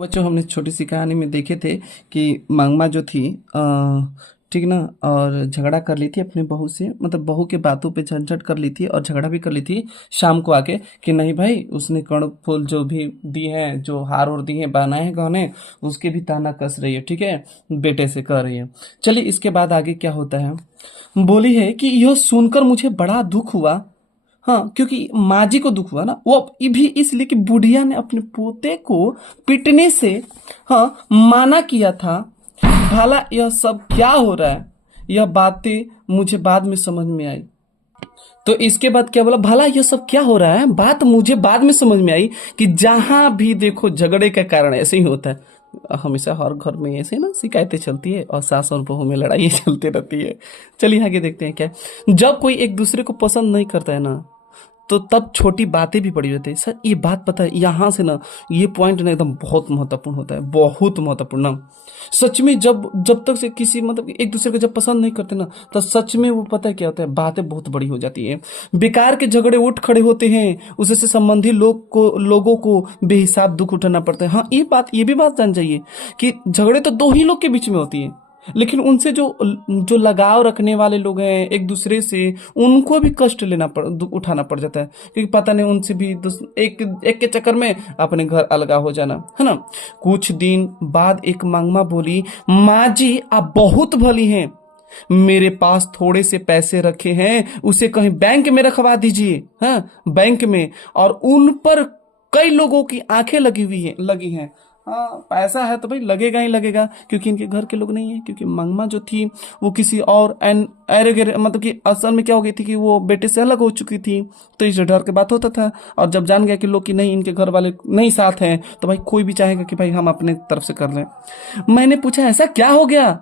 बच्चों हमने छोटी सी कहानी में देखे थे कि मंगमा जो थी ठीक ना। और झगड़ा कर ली थी अपने बहू से, मतलब बहू के बातों पे झंझट कर ली थी और झगड़ा भी कर ली थी शाम को आके कि नहीं भाई उसने कर्ण फूल जो भी दिए हैं, जो हार और दिए हैं, बनाए हैं गहने, उसके भी ताना कस रही है, ठीक है, बेटे से कह रही है। चलिए इसके बाद आगे क्या होता है। बोली है कि यह सुनकर मुझे बड़ा दुख हुआ। हाँ, क्योंकि माँ जी को दुख हुआ ना, वो भी इसलिए कि बुढ़िया ने अपने पोते को पीटने से हाँ माना किया था। भला यह सब क्या हो रहा है, यह बातें मुझे बाद में समझ में आई। तो इसके बाद क्या बोला, भला यह सब क्या हो रहा है, बात मुझे बाद में समझ में आई कि जहां भी देखो झगड़े का कारण ऐसे ही होता है। हमेशा हर घर में ऐसे ना शिकायतें चलती है और सास और बहू में लड़ाई चलती रहती है। चलिए आगे देखते हैं क्या है। जब कोई एक दूसरे को पसंद नहीं करता है ना, तो तब छोटी बातें भी पड़ी रहती है। सर ये बात पता है, यहाँ से ना ये पॉइंट ना एकदम बहुत महत्वपूर्ण होता है, बहुत महत्वपूर्ण ना। सच में जब जब तक से किसी मतलब एक दूसरे को जब पसंद नहीं करते ना, तो सच में वो पता है क्या होता है, बातें बहुत बड़ी हो जाती है। बेकार के झगड़े उठ खड़े होते हैं, उससे से संबंधी लोगों को बेहिसाब दुख उठाना पड़ता है। हाँ ये भी बात जान जाइए कि झगड़े तो दो ही लोग के बीच में होती है, लेकिन उनसे जो जो लगाव रखने वाले लोग हैं एक दूसरे से, उनको भी कष्ट उठाना पड़ जाता है, क्योंकि पता नहीं उनसे भी एक एक के चक्कर में अपने घर अलगा हो जाना है ना। कुछ दिन बाद एक मंगमा बोली, माँ जी आप बहुत भली हैं, मेरे पास थोड़े से पैसे रखे हैं, उसे कहीं बैंक में रखवा दीजिए। हाँ, बैंक में। और उन पर कई लोगों की आंखें लगी हैं। हाँ, पैसा है तो भाई लगेगा ही लगेगा, क्योंकि इनके घर के लोग नहीं है। क्योंकि मंगमा जो थी वो किसी और एन अरे गिरे मतलब कि असल में क्या हो गई थी कि वो बेटे से अलग हो चुकी थी, तो इस डर के बात होता था। और जब जान गया कि लोग कि नहीं इनके घर वाले नहीं साथ हैं, तो भाई कोई भी चाहेगा कि भाई हम अपने तरफ से कर लें। मैंने पूछा ऐसा क्या हो गया।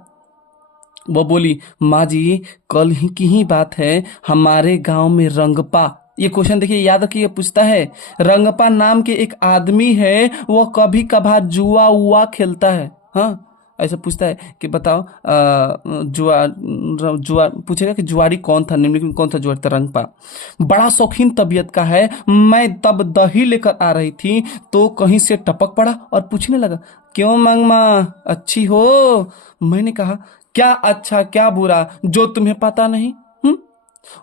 वो बोली, माँ जी कल ही की ही बात है, हमारे गांव में रंगपा, ये क्वेश्चन देखिए याद रखिए, पूछता है रंगपा नाम के एक आदमी है, वह कभी कभार जुआ उआ खेलता है। हाँ, ऐसा पूछता है कि बताओ जुआ जुआ पूछेगा कि जुआरी कौन था, निम्नलिखित में कौन था जुआरी, तो रंगपा बड़ा शौकीन तबीयत का है। मैं तब दही लेकर आ रही थी तो कहीं से टपक पड़ा और पूछने लगा, क्यों मंगमा अच्छी हो। मैंने कहा, क्या अच्छा क्या बुरा जो तुम्हें पता नहीं।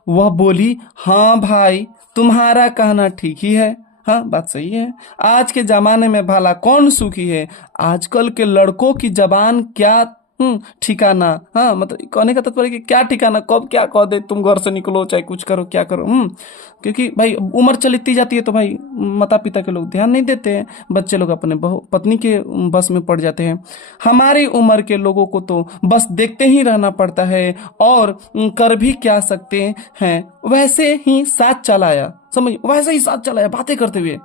वह बोली, हाँ भाई तुम्हारा कहना ठीक ही है, हाँ बात सही है। आज के जमाने में भला कौन सुखी है, आजकल के लड़कों की जबान क्या ठिकाना। हाँ मतलब कहने का तात्पर्य कि क्या ठिकाना, कब क्या कह दे, तुम घर से निकलो चाहे कुछ करो क्या करो। क्योंकि भाई उम्र चलती जाती है तो भाई माता पिता के लोग ध्यान नहीं देते हैं, बच्चे लोग अपने बहु पत्नी के बस में पड़ जाते हैं। हमारी उम्र के लोगों को तो बस देखते ही रहना पड़ता है और कर भी क्या सकते हैं। वैसे ही साथ चलाया, समझ, वैसे ही साथ चलाया बातें करते हुए।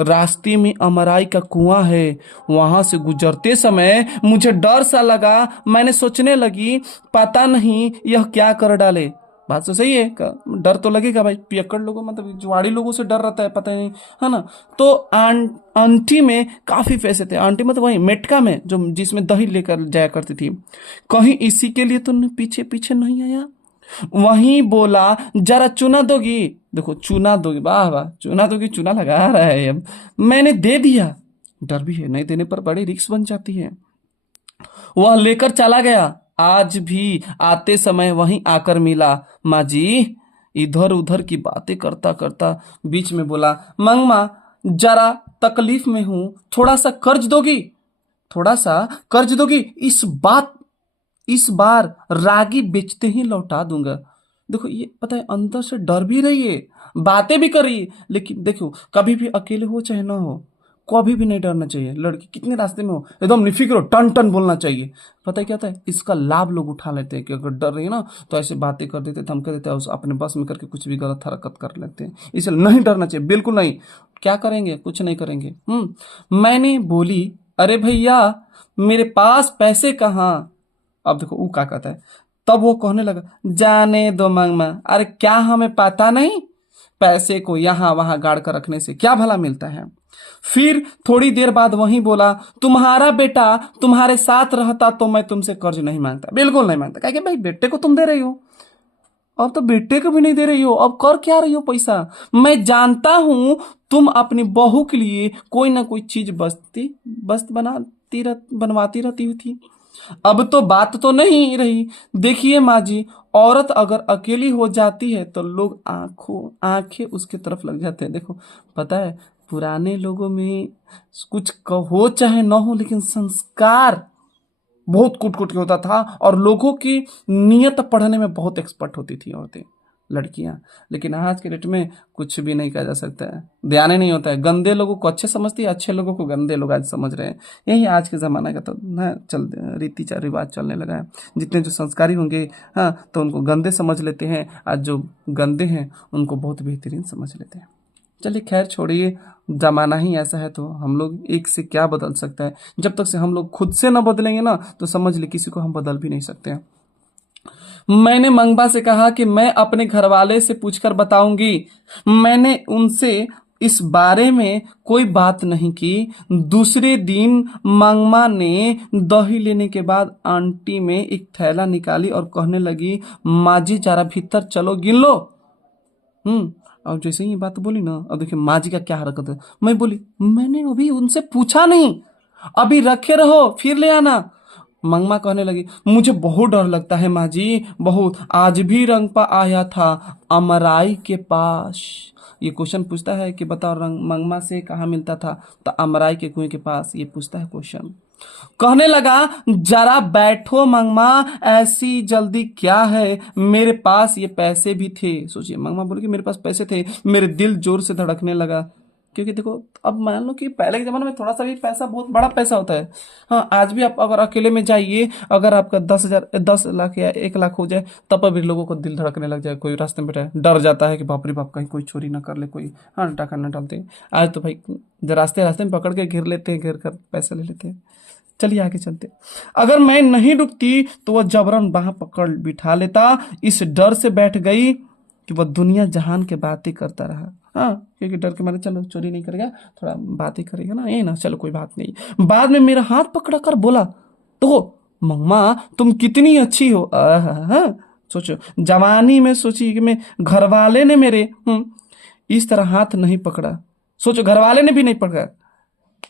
रास्ते में अमराई का कुआं है, वहां से गुजरते समय मुझे डर सा लगा, मैंने सोचने लगी पता नहीं यह क्या कर डाले। बात तो सही है, डर तो लगेगा भाई, पियक्कड़ लोगों मतलब जुआड़ी लोगों से डर रहता है, पता नहीं, है ना। तो आंटी में काफी पैसे थे, आंटी मतलब वही मेटका में जो जिसमें दही लेकर जाया करती थी, कहीं इसी के लिए तो पीछे पीछे नहीं आया। वहीं बोला, जरा चुना दोगी, देखो चुना दोगी, वाह वाह, चुना दोगी, चुना लगा रहा है अब। मैंने दे दिया, डर भी है, नहीं देने पर बड़ी रिक्स बन जाती है। वह लेकर चला गया, आज भी आते समय वहीं आकर मिला। माँ जी इधर उधर की बातें करता करता बीच में बोला, मंगमा जरा तकलीफ में हूं, थोड़ा सा कर्ज दोगी, थोड़ा सा कर्ज दोगी, इस बार रागी बेचते ही लौटा दूंगा। देखो ये पता है अंदर से डर भी रही है, बातें भी कर रही है, लेकिन देखो कभी भी अकेले हो चाहे ना हो, कभी भी नहीं डरना चाहिए। लड़की कितने रास्ते में हो एकदम निफिक्र हो, टन टन बोलना चाहिए। पता है क्या होता है, इसका लाभ लोग उठा लेते हैं कि अगर डर रही है ना तो ऐसे बातें कर देते, धमके देते हैं, अपने बस में करके कुछ भी गलत हरकत कर लेते हैं। इसलिए नहीं डरना चाहिए, बिल्कुल नहीं। क्या करेंगे, कुछ नहीं करेंगे। मैंने बोली, अरे भैया मेरे पास पैसे कहाँ। अब देखो वो क्या कहता है, तब वो कहने लगा, जाने दो मंगमा, अरे क्या हमें पता नहीं, पैसे को यहाँ वहां गाड़ कर रखने से क्या भला मिलता है। फिर थोड़ी देर बाद वहीं बोला, तुम्हारा बेटा तुम्हारे साथ रहता तो मैं तुमसे कर्ज नहीं मांगता, बिल्कुल नहीं मांगता, क्या भाई बेटे को तुम दे रही हो। अब तो बेटे को भी नहीं दे रही हो, अब कर क्या रही हो पैसा? मैं जानता हूं तुम अपनी बहू के लिए कोई ना कोई चीज बस्त बनवाती रहती हुई थी। अब तो बात तो नहीं रही। देखिए माँ जी, औरत अगर अकेली हो जाती है तो लोग आंखें उसके तरफ लग जाते हैं। देखो, पता है, पुराने लोगों में कुछ हो चाहे न हो, लेकिन संस्कार बहुत कुट कुट के होता था, और लोगों की नियत पढ़ने में बहुत एक्सपर्ट होती थी औरतें, लड़कियां। लेकिन आज के डेट में कुछ भी नहीं कहा जा सकता है, ध्यान ही नहीं होता है। गंदे लोगों को अच्छे समझती है, अच्छे लोगों को गंदे लोग आज समझ रहे हैं। यही आज के ज़माना का तो ना रीति रिवाज चलने लगा है। जितने जो संस्कारी होंगे, हाँ, तो उनको गंदे समझ लेते हैं, आज जो गंदे हैं उनको बहुत बेहतरीन समझ लेते हैं। चलिए खैर छोड़िए, जमाना ही ऐसा है, तो हम लोग एक से क्या बदल सकता है? जब तक से हम लोग खुद से ना बदलेंगे ना, तो समझ ले किसी को हम बदल भी नहीं सकते हैं। मैंने मंगबा से कहा कि मैं अपने घरवाले से पूछकर बताऊंगी। मैंने उनसे इस बारे में कोई बात नहीं की। दूसरे दिन मंगमा ने दही लेने के बाद आंटी में एक थैला निकाली और कहने लगी, माँ जी जरा भीतर चलो, गिन लो। और जैसे ही ये बात बोली ना, अब देखिए माँ जी का क्या हरकत है। मैं बोली, मैंने अभी उनसे पूछा नहीं, अभी रखे रहो फिर ले आना। मंगमा कहने लगी, मुझे बहुत डर लगता है माँ जी, बहुत। आज भी रंगपा आया था अमराई के पास। ये क्वेश्चन पूछता है कि बताओ रंग मंगमा से कहाँ मिलता था? तो अमराई के कुएं के पास, ये पूछता है क्वेश्चन। कहने लगा, जरा बैठो मंगमा, ऐसी जल्दी क्या है? मेरे पास ये पैसे भी थे। सोचिए, मंगमा बोली कि मेरे पास पैसे थे। मेरे दिल जोर से धड़कने लगा, क्योंकि देखो, अब मान लो कि पहले के जमाने में थोड़ा सा भी पैसा बहुत बड़ा पैसा होता है। हाँ, आज भी आप अगर अकेले में जाइए, अगर आपका 10,000 10 लाख या 1 लाख हो जाए, तब भी लोगों को दिल धड़कने लग जाए। कोई रास्ते में बैठा डर जाता है कि बाप रे बाप, कहीं कोई चोरी ना कर ले, कोई हाँ टाका ना डालते। आज तो भाई रास्ते रास्ते में पकड़ के घेर लेते हैं, घेर कर पैसा ले लेते हैं। चलिए आगे चलते। अगर मैं नहीं रुकती तो वह जबरन बाह पकड़ बिठा लेता। इस डर से बैठ गई कि वह दुनिया जहान के बातें करता रहा। हाँ, क्योंकि डर के मारे, चलो चोरी नहीं करेगा, थोड़ा बातें करेगा ना, ये ना, चलो कोई बात नहीं। बाद में मेरा हाथ पकड़ा कर बोला, तो मम्मा तुम कितनी अच्छी हो। सोचो, जवानी में सोची कि मैं, घर वाले ने मेरे इस तरह हाथ नहीं पकड़ा। सोचो, घर वाले ने भी नहीं पकड़ा,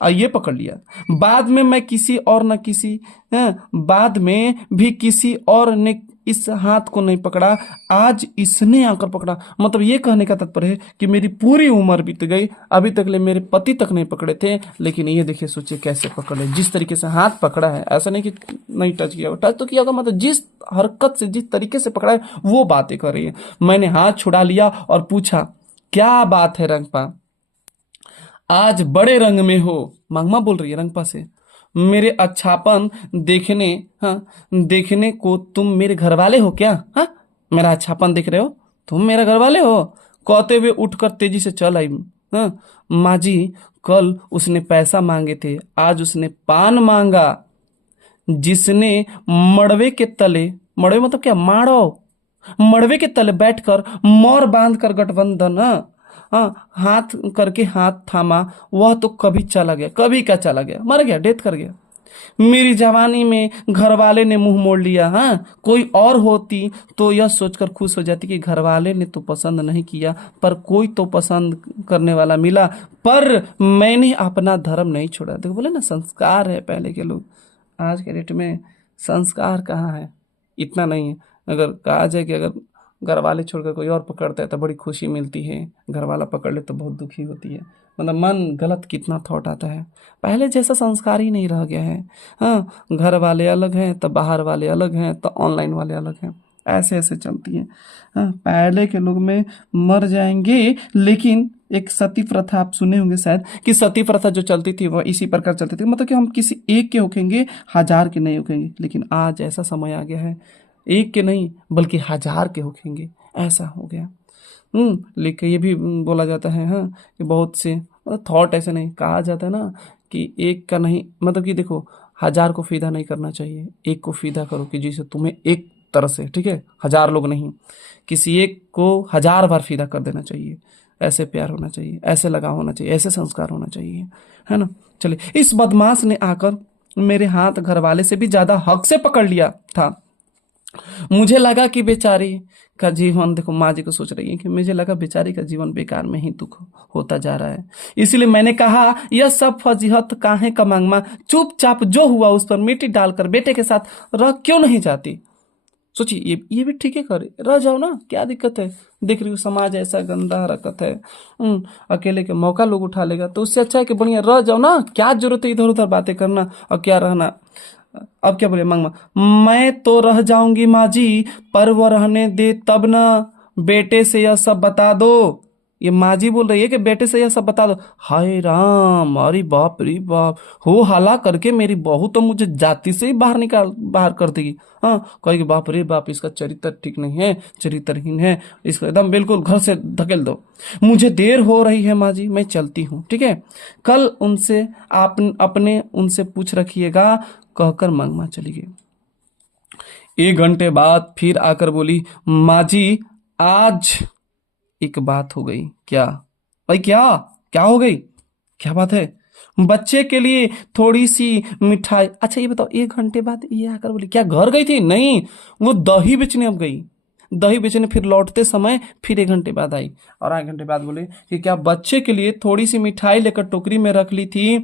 ये पकड़ लिया। बाद में मैं किसी और न किसी बाद में भी किसी और ने इस हाथ को नहीं पकड़ा, आज इसने आकर पकड़ा। मतलब ये कहने का तात्पर्य है कि मेरी पूरी उम्र बीत गई, अभी तक ले मेरे पति तक नहीं पकड़े थे, लेकिन ये देखिए, सोचिए कैसे पकड़े। जिस तरीके से हाथ पकड़ा है, ऐसा नहीं कि नहीं टच किया, टच तो किया होगा, मतलब जिस हरकत से, जिस तरीके से पकड़ा है, वो बातें कर रही है। मैंने हाथ छुड़ा लिया और पूछा, क्या बात है रंगपा, आज बड़े रंग में हो? मंगमा बोल रही है रंगपा से। मेरे अच्छापन देखने, हाँ, देखने को तुम मेरे घर वाले हो क्या? हाँ, मेरा अच्छापन देख रहे हो, तुम मेरे घर वाले हो? कहते हुए उठकर तेजी से चल आई। हाँ, माँ जी, कल उसने पैसा मांगे थे, आज उसने पान मांगा। जिसने मड़वे के तले, मड़वे मतलब क्या, माड़ो, मड़वे के तले बैठकर मोर बांध कर गठबंधन, हाँ, हाथ करके हाथ थामा, वह तो कभी चला गया, कभी क्या चला गया, मर गया, डेथ कर गया। मेरी जवानी में घर वाले ने मुंह मोड़ लिया। हाँ, कोई और होती तो यह सोचकर खुश हो जाती कि घर वाले ने तो पसंद नहीं किया, पर कोई तो पसंद करने वाला मिला। पर मैंने अपना धर्म नहीं छोड़ा। देखो, बोले ना, संस्कार है पहले के लोग। आज के डेट में संस्कार कहाँ है? इतना नहीं है। अगर कहा जाए कि अगर घर वाले छोड़कर कोई और पकड़ता है तो बड़ी खुशी मिलती है, घर वाला पकड़ ले तो बहुत दुखी होती है। मतलब मन गलत कितना थॉट आता है। पहले जैसा संस्कार ही नहीं रह गया है। हाँ, घर वाले अलग हैं तो बाहर वाले अलग हैं तो ऑनलाइन वाले अलग हैं, ऐसे ऐसे चलती है। हाँ, पहले के लोग में मर जाएंगे, लेकिन एक सती प्रथा आप सुने होंगे शायद, कि सती प्रथा जो चलती थी वह इसी प्रकार चलती थी, मतलब कि हम किसी एक के होखेंगे, हजार के नहीं होखेंगे। लेकिन आज ऐसा समय आ गया है, एक के नहीं बल्कि हजार के होखेंगे, ऐसा हो गया। लेकिन ये भी बोला जाता है, हाँ, कि बहुत से मतलब थॉट ऐसे नहीं कहा जाता है ना, कि एक का नहीं, मतलब कि देखो, हजार को फीदा नहीं करना चाहिए, एक को फीदा करो कि जिसे तुम्हें एक तरह से, ठीक है, हजार लोग नहीं, किसी एक को हजार बार फीदा कर देना चाहिए। ऐसे प्यार होना चाहिए, ऐसे लगाव होना चाहिए, ऐसे संस्कार होना चाहिए, है ना। चलिए, इस बदमाश ने आकर मेरे हाथ घर वाले से भी ज्यादा हक से पकड़ लिया था। मुझे लगा कि बेचारी का जीवन, देखो माँ जी को सोच रही है कि मुझे लगा बेचारी का जीवन बेकार में ही दुख होता जा रहा है, इसलिए मैंने कहा यह सब फजीहत काहे का मंगमा, चुपचाप जो हुआ उस पर मिट्टी डालकर बेटे के साथ रह क्यों नहीं जाती। सोचिए ये भी ठीक है, करे रह जाओ ना, क्या दिक्कत है। देख रही हो समाज ऐसा गंदा हरकत है। अकेले के मौका लोग उठा लेगा, तो उससे अच्छा है कि बढ़िया रह जाओ ना, क्या जरूरत है इधर उधर बातें करना और क्या रहना। अब क्या बोले मंगमा, मैं तो रह जाऊंगी माँ जी, पर वो रहने दे तब ना, बेटे से यह सब बता दो। ये माँ जी बोल रही है कि बेटे से यह सब बता दो। हाय राम, अरे बाप रे बाप, हो हला करके मेरी बहू तो मुझे जाति से ही बाहर कर देगी। हाँ, कहेगी बाप रे बाप, इसका चरित्र ठीक नहीं है, चरित्रहीन है, इसको एकदम बिल्कुल घर से धकेल दो। मुझे देर हो रही है माँ जी, मैं चलती हूँ, ठीक है। कल उनसे आप अपने उनसे पूछ रखिएगा, कहकर मंगमा चली गई। 1 घंटे बाद फिर आकर बोली, माँ जी आज एक बात हो गई। क्या भाई, क्या क्या हो गई, क्या बात है। बच्चे के लिए थोड़ी सी मिठाई। अच्छा ये बताओ, 1 घंटे बाद ये आकर बोली, क्या घर गई थी? नहीं, वो दही बेचने अब गई, दही बेचने, फिर लौटते समय फिर 1 घंटे बाद आई। और 1 घंटे बाद बोले कि क्या बच्चे के लिए थोड़ी सी मिठाई लेकर टोकरी में रख ली थी।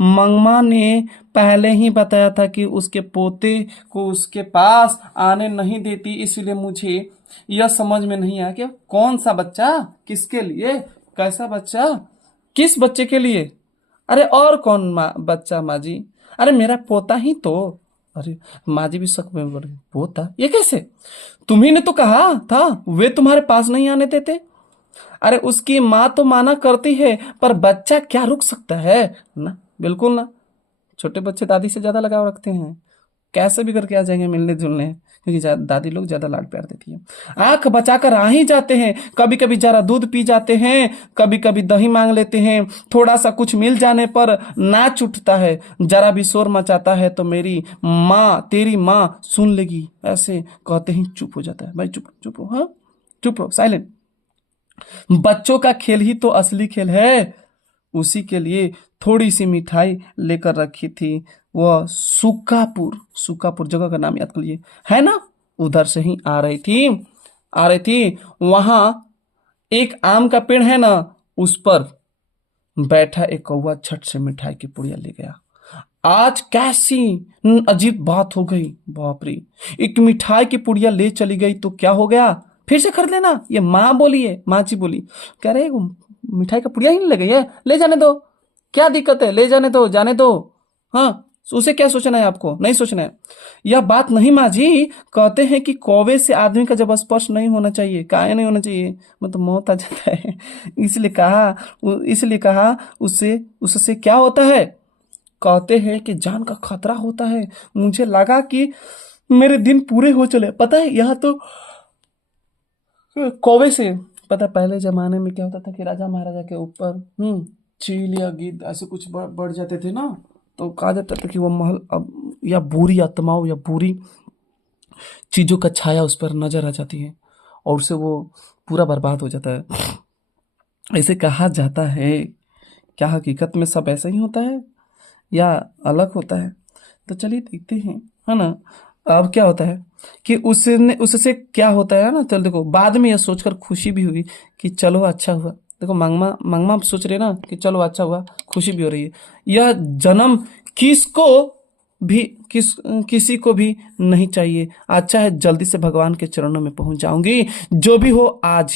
मंगमा ने पहले ही बताया था कि उसके पोते को उसके पास आने नहीं देती, इसलिए मुझे यह समझ में नहीं आया कि कौन सा बच्चा, किसके लिए, कैसा बच्चा, किस बच्चे के लिए। अरे और कौन बच्चा माँ जी, अरे मेरा पोता ही तो। अरे माँ जी भी शक में बोल रही, पोता ये कैसे, तुम्ही ने तो कहा था वे तुम्हारे पास नहीं आने देते। अरे उसकी माँ तो माना करती है, पर बच्चा क्या रुक सकता है ना, बिल्कुल ना। छोटे बच्चे दादी से ज्यादा लगाव रखते हैं, कैसे भी करके आ जाएंगे मिलने जुलने, क्योंकि दादी लोग ज्यादा लाड प्यार देती है। आंख बचाकर आ ही जाते हैं, कभी कभी जरा दूध पी जाते हैं, कभी कभी दही मांग लेते हैं, थोड़ा सा कुछ मिल जाने पर नाच उठता है, जरा भी शोर मचाता है तो मेरी माँ, तेरी माँ सुन लेगी, ऐसे कहते ही चुप हो जाता है। भाई चुप चुप हो, हाँ चुप रहो, साइलेंट। बच्चों का खेल ही तो असली खेल है, उसी के लिए थोड़ी सी मिठाई लेकर रखी थी। वह सुकापुर, सुकापुर जगह का नाम याद कर लिए, है ना, उधर से ही आ रही थी। वहां एक आम का पेड़ है ना, उस पर बैठा एक कौवा छट से मिठाई की पुड़िया ले गया। आज कैसी अजीब बात हो गई, बाप रे, एक मिठाई की पुड़िया ले चली गई तो क्या हो गया, फिर से खरीद लेना, ये माँ बोली है, माँ जी बोली, कह रहे वो मिठाई का पुड़िया ही नहीं ले गई है, ले जाने दो, क्या दिक्कत है, ले जाने दो, जाने दो। हाँ, उसे क्या सोचना है, आपको नहीं सोचना है। यह बात नहीं माँ जी, कहते हैं कि कौवे से आदमी का जब स्पर्श नहीं होना चाहिए, काहे नहीं होना चाहिए, मतलब मौत आ जाता है। इसलिए कहा उससे उससे क्या होता है, कहते हैं कि जान का खतरा होता है। मुझे लगा कि मेरे दिन पूरे हो चले, पता है यहाँ तो कौवे से, पता है, पहले जमाने में क्या होता था कि राजा महाराजा के ऊपर चील या गिद्ध ऐसे कुछ बढ़ जाते थे ना, तो कहा जाता था कि वो महल अब या बुरी आत्माओं या बुरी चीजों का छाया उस पर नजर आ जाती है और उससे वो पूरा बर्बाद हो जाता है, ऐसे कहा जाता है। क्या हकीकत में सब ऐसा ही होता है या अलग होता है, तो चलिए देखते हैं, है ना। अब क्या होता है कि उससे क्या होता है ना, चल देखो, बाद में यह सोचकर खुशी भी हुई कि चलो अच्छा हुआ। देखो मंगमा मंगमा सोच रहे ना कि चलो अच्छा हुआ, खुशी भी हो रही है। यह जन्म किसको भी किसी को भी नहीं चाहिए, अच्छा है जल्दी से भगवान के चरणों में पहुंच जाऊंगी, जो भी हो आज